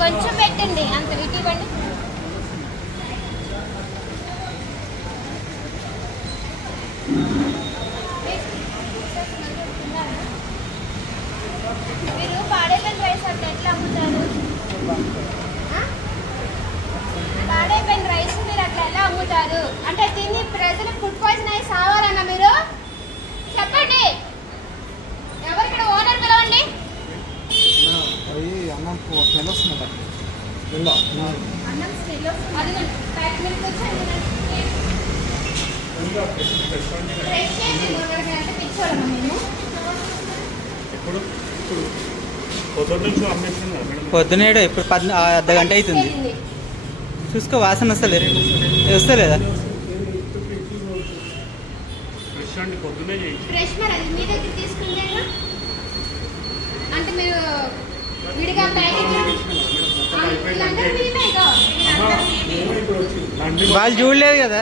కొంచెం పెట్టండి, అంత ఇటు ఇవ్వండి. మీరు పాడైపోయిన రైస్ అంటే ఎట్లా అమ్ముతారు? పాడైపోయిన రైస్ మీరు అట్లా ఎలా అమ్ముతారు? అంటే తిని ప్రజలు ఫుడ్ పాయిజన్ అయ్యి సావాలన్నా మీరు చెప్పండి. ఎవరు ఇక్కడ ఓనర్ పిలవండి. అన్నం స్మెల్ వస్తుందట. అన్నం స్మెల్ వస్తుంది. అది ప్యాక్ మిల్క్ వచ్చి అంటే పిచ్చోళ్ళమా మేము? పొద్దునేడు ఇప్పుడు అర్ధ గంట అవుతుంది. చూసుకో వాసన వస్తలేదు, వస్తలేదా? ఫ్రెష్ మరి అది మీ దగ్గర తీసుకుంటేనా? అంటే మీరు విడిగా ప్యాకెట్ వాళ్ళు చూడలేదు కదా.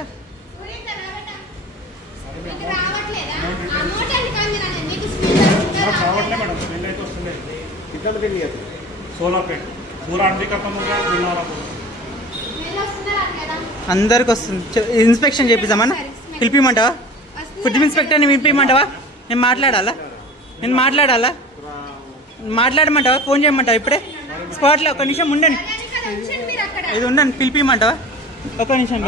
అందరికి వస్తుంది. ఇన్స్పెక్షన్ చేపిద్దామన్నా? పిలిపిమంటావా? ఫుడ్ ఇన్స్పెక్టర్ని పిలిపిమంటావా? నేను మాట్లాడాలా? మాట్లాడమంటావా? ఫోన్ చేయమంటావా? ఇప్పుడే స్పాట్లో ఒక నిమిషం ఉండండి. ఇది ఉండండి, పిలిపిమంటావా? ఒక నిమిషం.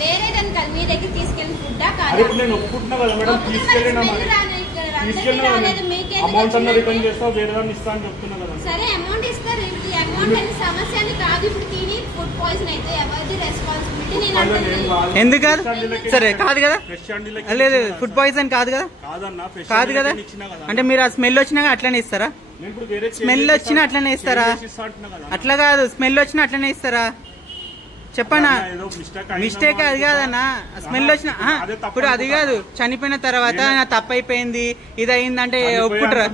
వేరేదని కాదు, మీ దగ్గర తీసుకెళ్ళిన ఫుడ్ సరే అమౌంట్ ఇస్తారు. అమౌంట్ సమస్య కాదు. ఇప్పుడు తిని ఫుడ్ పాయిజన్ అయితే ఎవరిది రెస్పాన్సిబిలిటీ? ఎందుకు కాదు? సరే కాదు కదా, లేదు ఫుడ్ పాయిజన్ కాదు కదా. అంటే మీరు ఆ స్మెల్ వచ్చినా అట్లనే ఇస్తారా? స్మెల్ వచ్చినా అట్లనే ఇస్తారా? అట్లా కాదు, స్మెల్ వచ్చినా అట్లనే ఇస్తారా? చెప్పనా? మిస్టేక్ అది కాదన్నా. స్మెల్ వచ్చిన ఇప్పుడు అది కాదు, చనిపోయిన తర్వాత తప్పు అయిపోయింది ఇది అయిందంటే ఒప్పుకుంటారా?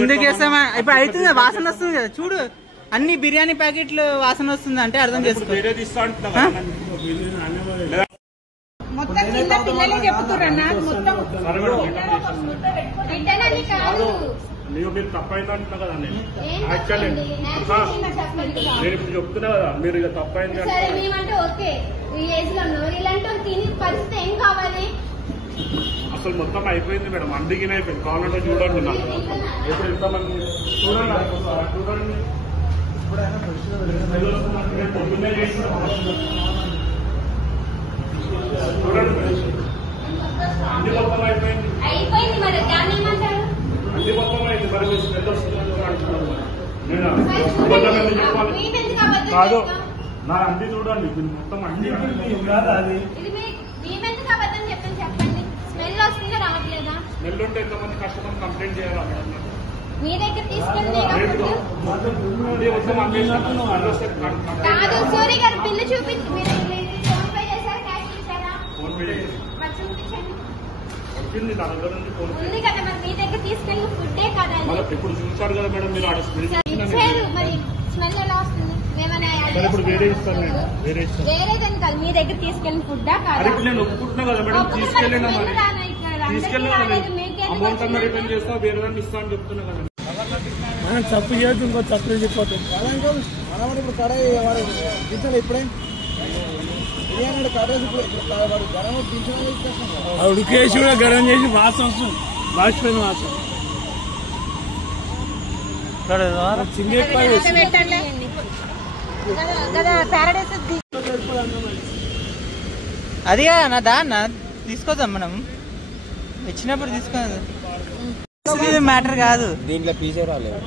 ఎందుకు చేస్తామా? ఇప్పుడు అవుతుంది, వాసన వస్తుంది కదా. చూడు, అన్ని బిర్యానీ ప్యాకెట్లు వాసన వస్తుంది అంటే అర్థం చేసుకో. మీరు తప్పైంది అంటున్నా కదా. నేను యాక్చువల్లీ నేను ఇప్పుడు చెప్తున్నా కదా, మీరు ఇక తప్పైంది అసలు మొత్తం అయిపోయింది మేడం. అందుకనే అయిపోయింది. కావాలంటే చూడండి, నాకు ఎప్పుడు ఎంతమంది చూడండి పొద్దున్నే చేసిన చూడండి. అన్ని మొత్తం అయిపోయింది. అన్ని మొత్తం అయింది. మరి స్మెల్ వస్తుందని అంటున్నారు. నేను అబద్ధం ఎందుకు చెప్పాలి? కాదు, నా అన్ని చూడండి. దీన్ని మొత్తం అన్ని స్మెల్ ఉంటే ఎంతమంది కస్టమర్ కంప్లైంట్ చేయాలా మేడం? మీ దగ్గర తీసుకెళ్ళి బిల్లు చూపించి ఫోన్ పే చేశారా, క్యాష్ ఇచ్చారా? ఫోన్ పే వచ్చింది నా దగ్గర నుంచి. ఫోన్ ఉంది కదా, మరి మీ దగ్గర తీసుకెళ్ళి ఫుడ్డే కదా. ఇప్పుడు చూసారు కదా మేడం, మీరు ఇచ్చారు. మరి స్మెల్ ఎలా వస్తుంది? ఇప్పుడు వేరే ఇస్తాను నేను, వేరేదని కాదు, మీ దగ్గర తీసుకెళ్ళిన ఫుడ్డా కాదు? ఇప్పుడు నేను ఒప్పుకుంటున్నా కదా మేడం, తీసుకెళ్ళినా అమౌంట్ అన్న రిటర్న్ చేస్తా, వేరే దాన్ని ఇస్తా అని చెప్తున్నా కదా. మనం తప్పు చేయొచ్చు, ఇంకో తప్పు చెప్పిపోతుంది. ఇప్పుడు కడాయి ఇప్పుడే ఉడికేసి కూడా గరం చేసి వాసన వస్తుంది. వాసిపోయిన వాసన అది నా దాన్న తీసుకోదాం, మనం ఇచ్చినప్పుడు తీసుకోదాం. మ్యాటర్ కాదు, దీంట్లో పీసే రాలేదు.